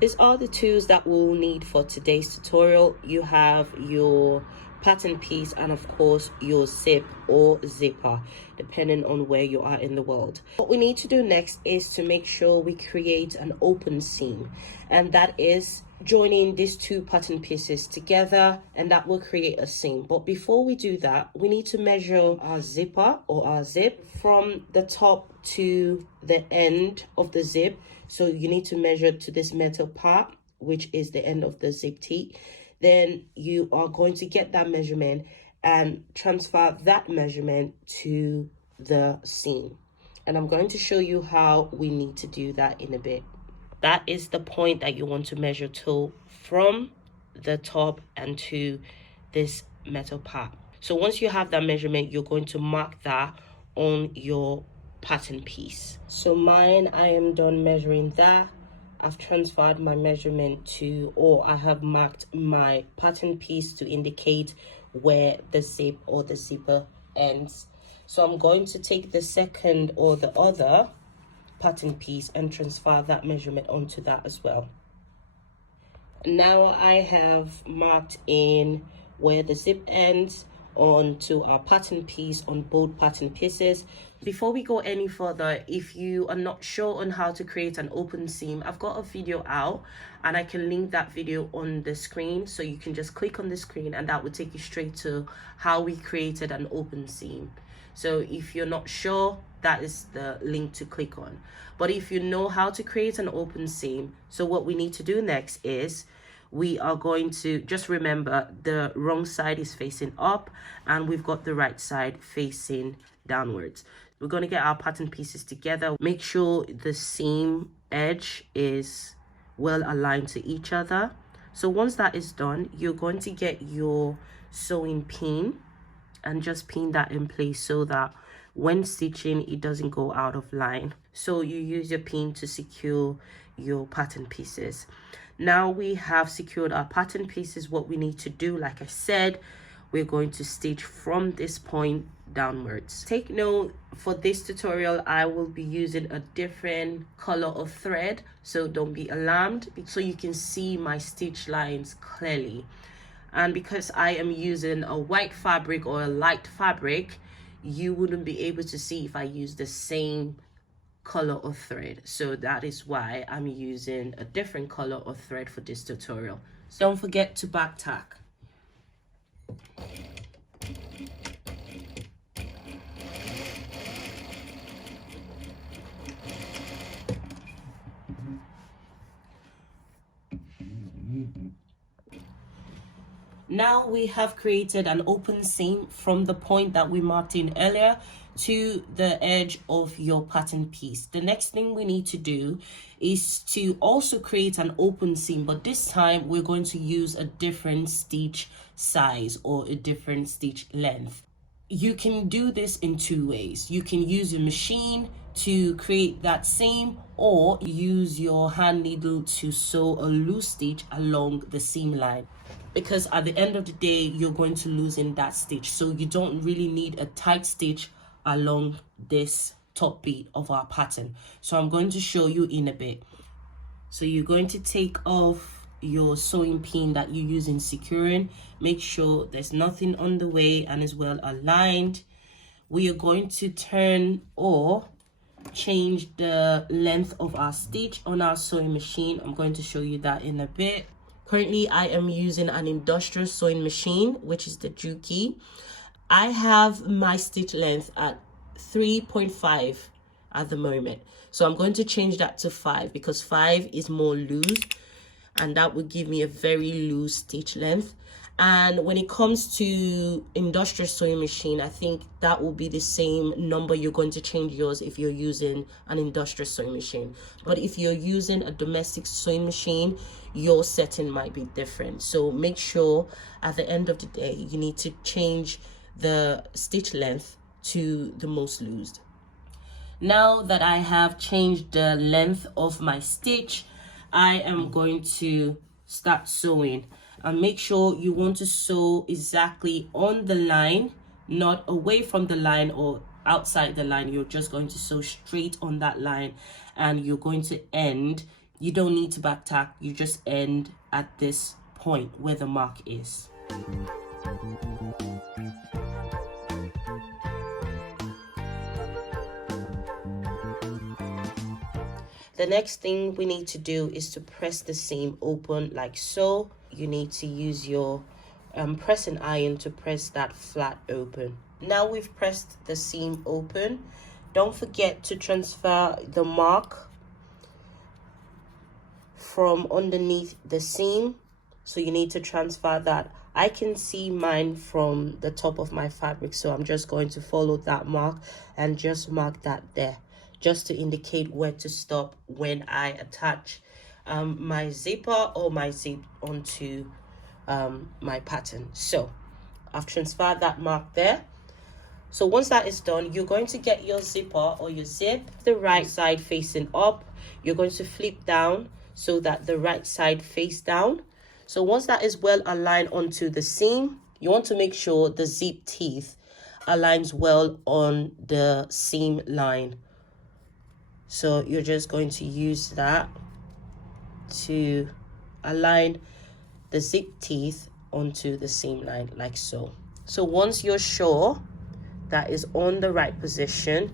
These are the tools that we'll need for today's tutorial. You have your pattern piece and of course your zip or zipper, depending on where you are in the world. What we need to do next is to make sure we create an open seam, and that is joining these two pattern pieces together, and that will create a seam. But before we do that, we need to measure our zipper or our zip from the top to the end of the zip. So you need to measure to this metal part, which is the end of the zip teeth. Then you are going to get that measurement and transfer that measurement to the seam. And I'm going to show you how we need to do that in a bit. That is the point that you want to measure to from the top and to this metal part. So once you have that measurement, you're going to mark that on your pattern piece. So mine, I am done measuring that. I've transferred my measurement to, or I have marked my pattern piece to indicate where the zip or the zipper ends. So I'm going to take the second or the other pattern piece and transfer that measurement onto that as well. Now I have marked in where the zip ends onto our pattern piece on both pattern pieces. Before we go any further, if you are not sure on how to create an open seam, I've got a video out and I can link that video on the screen, so you can just click on the screen and that will take you straight to how we created an open seam. So if you're not sure, that is the link to click on. But if you know how to create an open seam, so what we need to do next is we are going to just remember the wrong side is facing up and we've got the right side facing downwards. We're going to get our pattern pieces together. Make sure the seam edge is well aligned to each other. So once that is done, you're going to get your sewing pin and just pin that in place so that when stitching it doesn't go out of line. So you use your pin to secure your pattern pieces. Now we have secured our pattern pieces. What we need to do, like I said, we're going to stitch from this point downwards. Take note, for this tutorial I will be using a different color of thread, so don't be alarmed, so you can see my stitch lines clearly. And because I am using a white fabric or a light fabric, you wouldn't be able to see if I use the same color of thread. So that is why I'm using a different color of thread for this tutorial. So don't forget to back tack. Now we have created an open seam from the point that we marked in earlier to the edge of your pattern piece. The next thing we need to do is to also create an open seam, but this time we're going to use a different stitch size or a different stitch length. You can do this in two ways. You can use a machine to create that seam, or use your hand needle to sew a loose stitch along the seam line, because at the end of the day you're going to loosen that stitch, so you don't really need a tight stitch along this top bit of our pattern. So I'm going to show you in a bit. So you're going to take off your sewing pin that you use in securing. Make sure there's nothing on the way and is well aligned. We are going to turn or change the length of our stitch on our sewing machine. I'm going to show you that in a bit. Currently I am using an industrial sewing machine, which is the Juki. I have my stitch length at 3.5 at the moment, so I'm going to change that to 5 because 5 is more loose and that would give me a very loose stitch length. And when it comes to industrial sewing machine, I think that will be the same number you're going to change yours if you're using an industrial sewing machine. But if you're using a domestic sewing machine, your setting might be different. So make sure at the end of the day you need to change the stitch length to the most loose. Now that I have changed the length of my stitch, I am going to start sewing. And make sure you want to sew exactly on the line, not away from the line or outside the line. You're just going to sew straight on that line, and you're going to end. You don't need to back tack, you just end at this point where the mark is. The next thing we need to do is to press the seam open like so. You need to use your pressing iron to press that flat open. Now we've pressed the seam open. Don't forget to transfer the mark from underneath the seam. So you need to transfer that. I can see mine from the top of my fabric, so I'm just going to follow that mark and just mark that there, just to indicate where to stop when I attach my zipper or my zip onto my pattern. So I've transferred that mark there. So once that is done, you're going to get your zipper or your zip, the right side facing up. You're going to flip down so that the right side face down. So once that is well aligned onto the seam, you want to make sure the zip teeth aligns well on the seam line. So you're just going to use that to align the zip teeth onto the seam line like so. So once you're sure that is on the right position,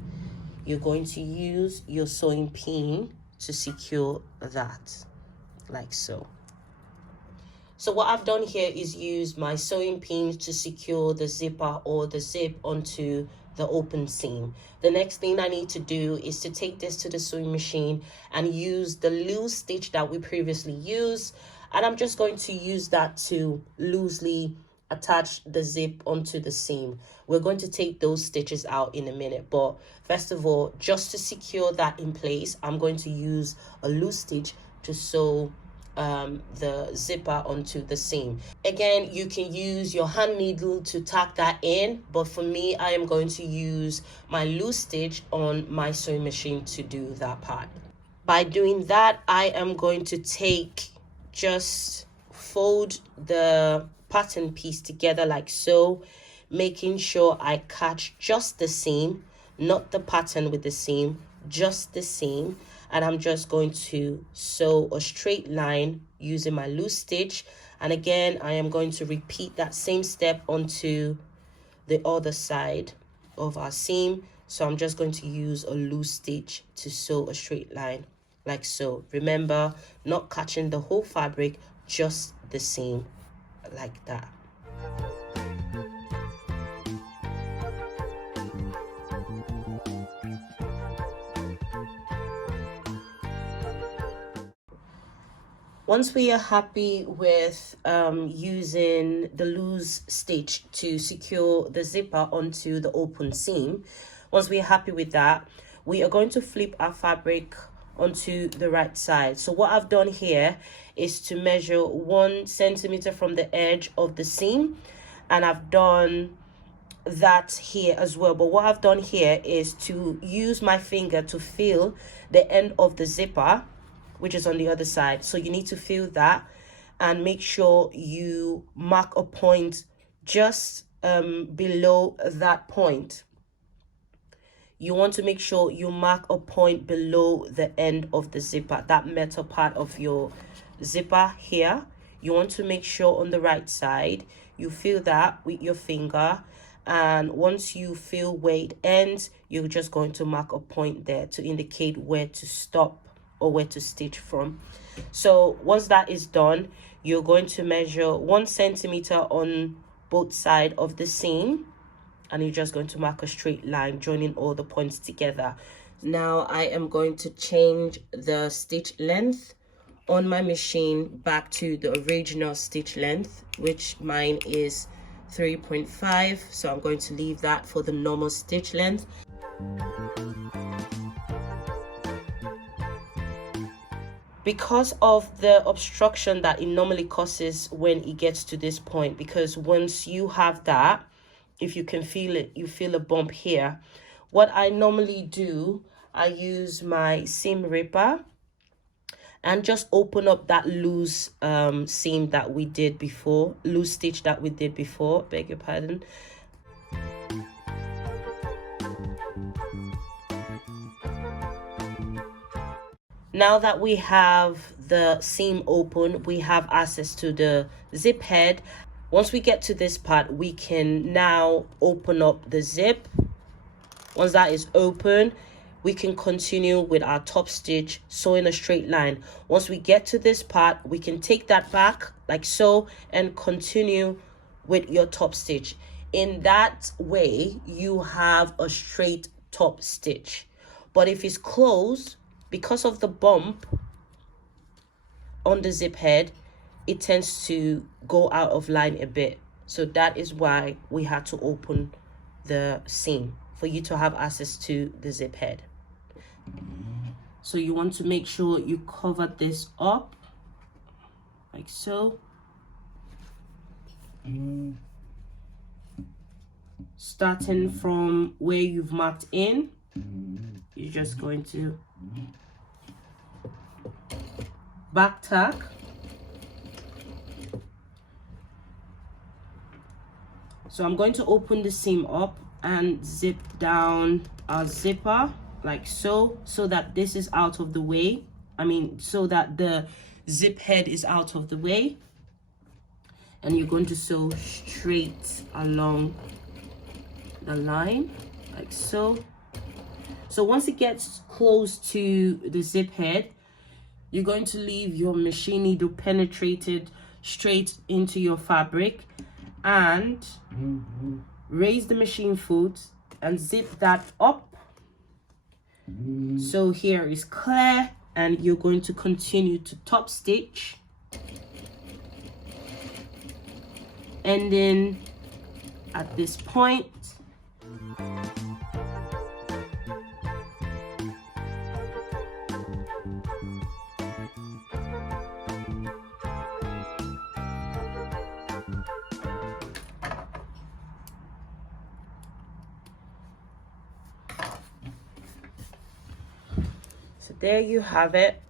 you're going to use your sewing pin to secure that like so. So what I've done here is use my sewing pin to secure the zipper or the zip onto the open seam. The next thing I need to do is to take this to the sewing machine and use the loose stitch that we previously used, and I'm just going to use that to loosely attach the zip onto the seam. We're going to take those stitches out in a minute, but first of all, just to secure that in place, I'm going to use a loose stitch to sew the zipper onto the seam. Again, you can use your hand needle to tack that in, but for me, I am going to use my loose stitch on my sewing machine to do that part. By doing that, I am going to just fold the pattern piece together like so, making sure I catch just the seam, not the pattern with the seam, just the seam. And I'm just going to sew a straight line using my loose stitch. And again, I am going to repeat that same step onto the other side of our seam. So I'm just going to use a loose stitch to sew a straight line like so. Remember, not catching the whole fabric, just the seam like that. Once we are happy with using the loose stitch to secure the zipper onto the open seam, once we're happy with that, we are going to flip our fabric onto the right side. So what I've done here is to measure 1 centimeter from the edge of the seam, and I've done that here as well. But what I've done here is to use my finger to feel the end of the zipper, which is on the other side. So you need to feel that and make sure you mark a point just below that point. You want to make sure you mark a point below the end of the zipper, that metal part of your zipper here. You want to make sure on the right side, you feel that with your finger. And once you feel where it ends, you're just going to mark a point there to indicate where to stop or where to stitch from. So once that is done, you're going to measure 1 centimeter on both sides of the seam, and you're just going to mark a straight line joining all the points together. Now I am going to change the stitch length on my machine back to the original stitch length, which mine is 3.5. So I'm going to leave that for the normal stitch length. Because of the obstruction that it normally causes when it gets to this point, because once you have that, if you can feel it, you feel a bump here. What I normally do, I use my seam ripper and just open up that loose seam that we did before, loose stitch that we did before, beg your pardon. Now that we have the seam open, we have access to the zip head. Once we get to this part, we can now open up the zip. Once that is open, we can continue with our top stitch, sew in a straight line. Once we get to this part, we can take that back like so and continue with your top stitch. In that way, you have a straight top stitch. But if it's closed, because of the bump on the zip head, it tends to go out of line a bit. So that is why we had to open the seam, for you to have access to the zip head. So you want to make sure you cover this up like so. Starting from where you've marked in, you're just going to back tack. So I'm going to open the seam up and zip down our zipper like so, so that this is out of the way. So that the zip head is out of the way. And you're going to sew straight along the line like so. So once it gets close to the zip head, you're going to leave your machine needle penetrated straight into your fabric and raise the machine foot and zip that up. So here is clear, and you're going to continue to top stitch, and then at this point so there you have it.